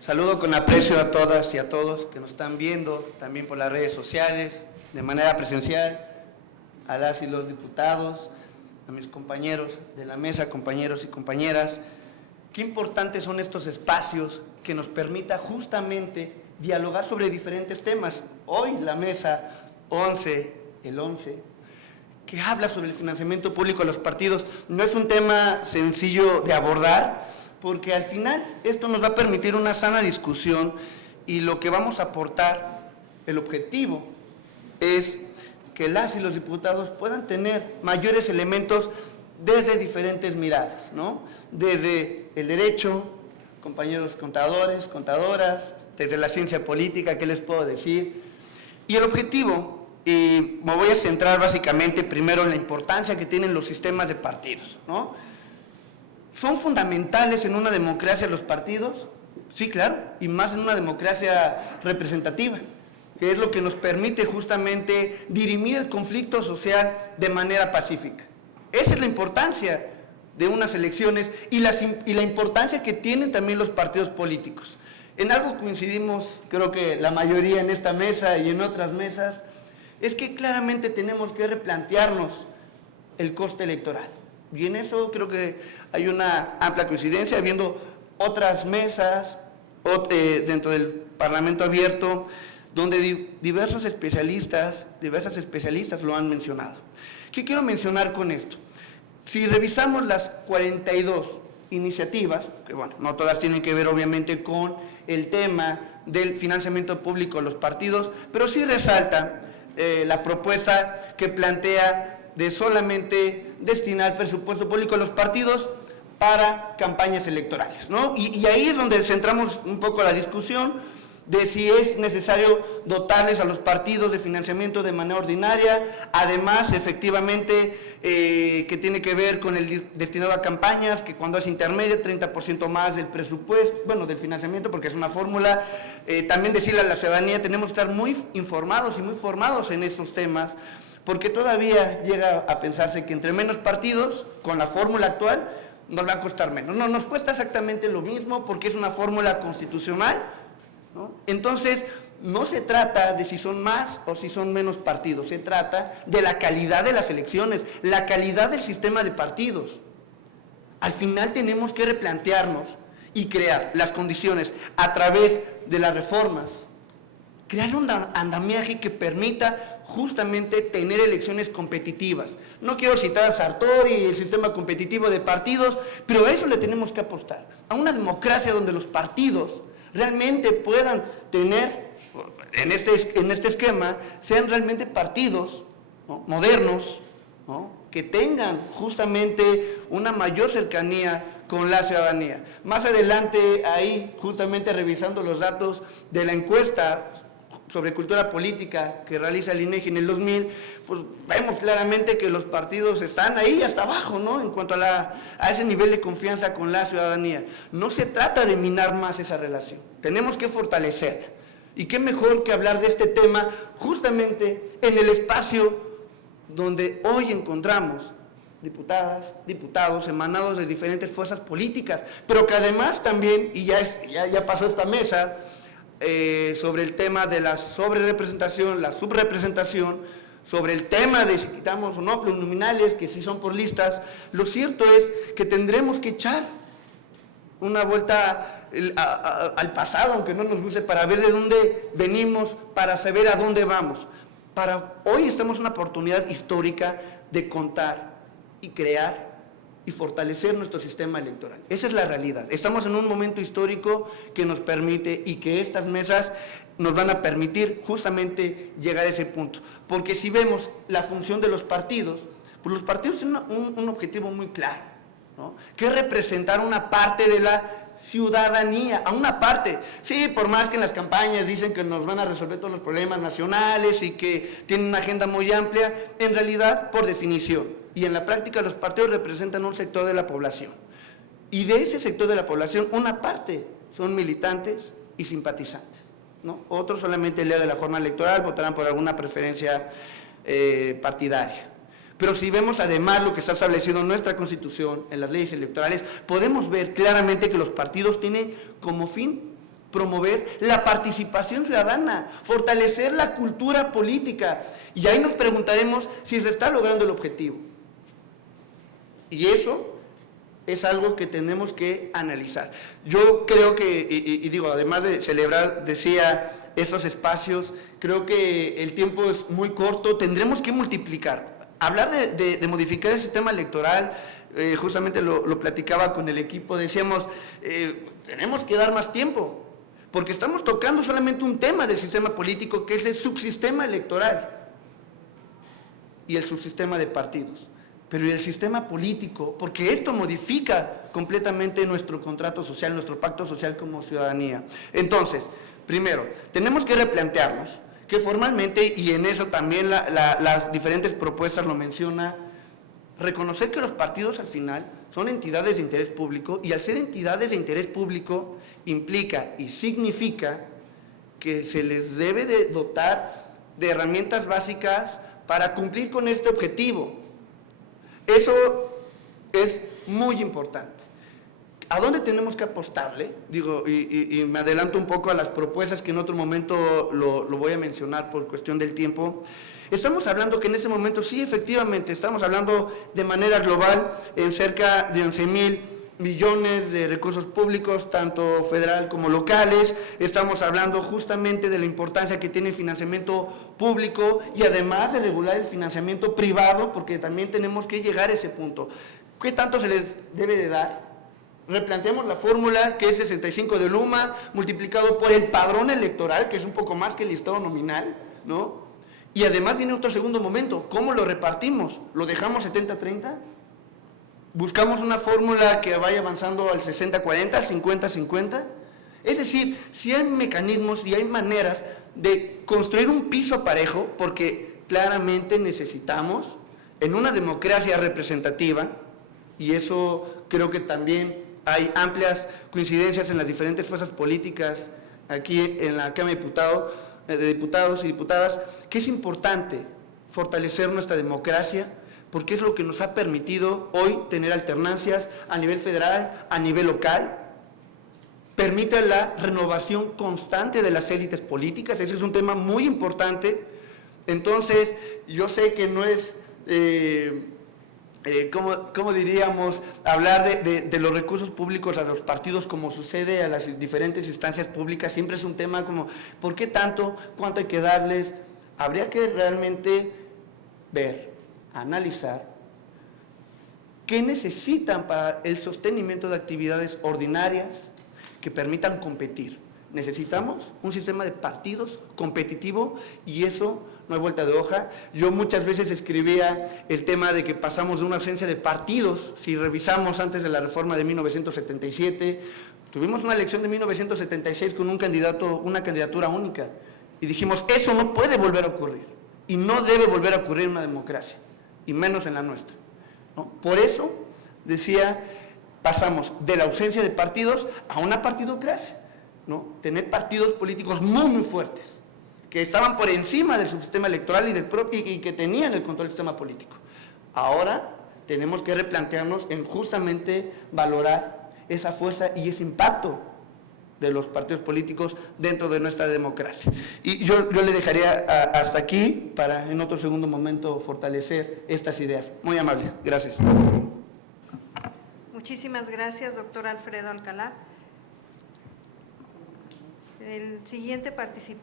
Saludo con aprecio a todas y a todos que nos están viendo, también por las redes sociales, de manera presencial, a las y los diputados, a mis compañeros de la mesa, compañeros y compañeras. Qué importantes son estos espacios que nos permita justamente dialogar sobre diferentes temas. Hoy la mesa 11, que habla sobre el financiamiento público de los partidos, no es un tema sencillo de abordar, porque al final esto nos va a permitir una sana discusión y lo que vamos a aportar, el objetivo es que las y los diputados puedan tener mayores elementos desde diferentes miradas, ¿no? Desde el derecho, compañeros contadores, contadoras, desde la ciencia política, ¿qué les puedo decir? Y el objetivo, y me voy a centrar básicamente primero en la importancia que tienen los sistemas de partidos, ¿no? ¿Son fundamentales en una democracia los partidos? Sí, claro, y más en una democracia representativa, que es lo que nos permite justamente dirimir el conflicto social de manera pacífica. Esa es la importancia de unas elecciones y la importancia que tienen también los partidos políticos. En algo coincidimos, creo que la mayoría en esta mesa y en otras mesas, es que claramente tenemos que replantearnos el coste electoral. Y en eso creo que hay una amplia coincidencia, viendo otras mesas dentro del Parlamento abierto, donde diversas especialistas lo han mencionado. ¿Qué quiero mencionar con esto? Si revisamos las 42 iniciativas, que bueno, no todas tienen que ver obviamente con el tema del financiamiento público de los partidos, pero sí resalta la propuesta que plantea de solamente destinar presupuesto público a los partidos para campañas electorales, ¿no? Y ahí es donde centramos un poco la discusión de si es necesario dotarles a los partidos de financiamiento de manera ordinaria, además, efectivamente, que tiene que ver con el destinado a campañas, que cuando es intermedio, 30% más del presupuesto, bueno, del financiamiento, porque es una fórmula. También decirle a la ciudadanía, tenemos que estar muy informados y muy formados en esos temas, porque todavía llega a pensarse que entre menos partidos, con la fórmula actual, nos va a costar menos. No, nos cuesta exactamente lo mismo, porque es una fórmula constitucional, ¿no? Entonces, no se trata de si son más o si son menos partidos, se trata de la calidad de las elecciones, la calidad del sistema de partidos. Al final tenemos que replantearnos y crear las condiciones a través de las reformas, crear un andamiaje que permita justamente tener elecciones competitivas. No quiero citar a Sartori y el sistema competitivo de partidos, pero a eso le tenemos que apostar, a una democracia donde los partidos realmente puedan tener, en este esquema, sean realmente partidos, ¿no?, modernos, ¿no?, que tengan justamente una mayor cercanía con la ciudadanía. Más adelante, ahí, justamente revisando los datos de la encuesta sobre cultura política que realiza el INEGI en el 2000, pues vemos claramente que los partidos están ahí hasta abajo, ¿no?, en cuanto a ese nivel de confianza con la ciudadanía. No se trata de minar más esa relación, tenemos que fortalecerla. Y qué mejor que hablar de este tema justamente en el espacio donde hoy encontramos diputadas, diputados emanados de diferentes fuerzas políticas, pero que además también, y ya pasó esta mesa, sobre el tema de la sobrerepresentación, la subrepresentación, sobre el tema de si quitamos o no plurinominales, que sí son por listas. Lo cierto es que tendremos que echar una vuelta al pasado, aunque no nos guste, para ver de dónde venimos, para saber a dónde vamos. Hoy estamos en una oportunidad histórica de contar y crear y fortalecer nuestro sistema electoral. Esa es la realidad. Estamos en un momento histórico que nos permite y que estas mesas nos van a permitir justamente llegar a ese punto. Porque si vemos la función de los partidos, pues los partidos tienen un objetivo muy claro, ¿no?, que es representar una parte de la ciudadanía, a una parte. Sí, por más que en las campañas dicen que nos van a resolver todos los problemas nacionales y que tienen una agenda muy amplia, en realidad, por definición, y en la práctica, los partidos representan un sector de la población. Y de ese sector de la población, una parte son militantes y simpatizantes, ¿no? Otros solamente el día de la jornada electoral votarán por alguna preferencia partidaria. Pero si vemos además lo que está establecido en nuestra Constitución, en las leyes electorales, podemos ver claramente que los partidos tienen como fin promover la participación ciudadana, fortalecer la cultura política. Y ahí nos preguntaremos si se está logrando el objetivo. Y eso es algo que tenemos que analizar. Yo creo que, y digo, además de celebrar, decía, esos espacios, creo que el tiempo es muy corto, tendremos que multiplicar. Hablar de modificar el sistema electoral, justamente lo platicaba con el equipo, decíamos, tenemos que dar más tiempo, porque estamos tocando solamente un tema del sistema político, que es el subsistema electoral y el subsistema de partidos. Pero ¿y el sistema político? Porque esto modifica completamente nuestro contrato social, nuestro pacto social como ciudadanía. Entonces, primero, tenemos que replantearnos que formalmente, y en eso también las diferentes propuestas lo menciona, reconocer que los partidos al final son entidades de interés público, y al ser entidades de interés público implica y significa que se les debe de dotar de herramientas básicas para cumplir con este objetivo. Eso es muy importante. ¿A dónde tenemos que apostarle? Digo, y me adelanto un poco a las propuestas que en otro momento lo voy a mencionar por cuestión del tiempo. Estamos hablando que en ese momento, sí, efectivamente, estamos hablando de manera global en cerca de 11,000 millones de recursos públicos, tanto federal como locales. Estamos hablando justamente de la importancia que tiene el financiamiento público y además de regular el financiamiento privado, porque también tenemos que llegar a ese punto. ¿Qué tanto se les debe de dar? Replanteamos la fórmula, que es 65 de Luma, multiplicado por el padrón electoral, que es un poco más que el listado nominal, ¿no? Y además viene otro segundo momento, ¿cómo lo repartimos? ¿Lo dejamos 70-30? ¿Buscamos una fórmula que vaya avanzando al 60-40, al 50-50? Es decir, si hay mecanismos y hay maneras de construir un piso parejo, porque claramente necesitamos, en una democracia representativa, y eso creo que también hay amplias coincidencias en las diferentes fuerzas políticas aquí en la Cámara de Diputados y Diputadas, que es importante fortalecer nuestra democracia, porque es lo que nos ha permitido hoy tener alternancias a nivel federal, a nivel local, permite la renovación constante de las élites políticas. Ese es un tema muy importante. Entonces, yo sé que no es, ¿cómo diríamos?, hablar de los recursos públicos a los partidos como sucede a las diferentes instancias públicas, siempre es un tema como, ¿por qué tanto? ¿Cuánto hay que darles? Habría que realmente ver, analizar qué necesitan para el sostenimiento de actividades ordinarias que permitan competir. Necesitamos un sistema de partidos competitivo y eso no hay vuelta de hoja. Yo muchas veces escribía el tema de que pasamos de una ausencia de partidos. Si revisamos antes de la reforma de 1977, tuvimos una elección de 1976 con una candidatura única y dijimos, eso no puede volver a ocurrir y no debe volver a ocurrir en una democracia, y menos en la nuestra, ¿no? Por eso, decía, pasamos de la ausencia de partidos a una partidocracia, ¿no? Tener partidos políticos muy, muy fuertes, que estaban por encima del subsistema electoral y que tenían el control del sistema político. Ahora tenemos que replantearnos en justamente valorar esa fuerza y ese impacto de los partidos políticos dentro de nuestra democracia. Y yo le dejaría hasta aquí para en otro segundo momento fortalecer estas ideas. Muy amable, gracias. Muchísimas gracias, doctor Alfredo Alcalá. El siguiente participante.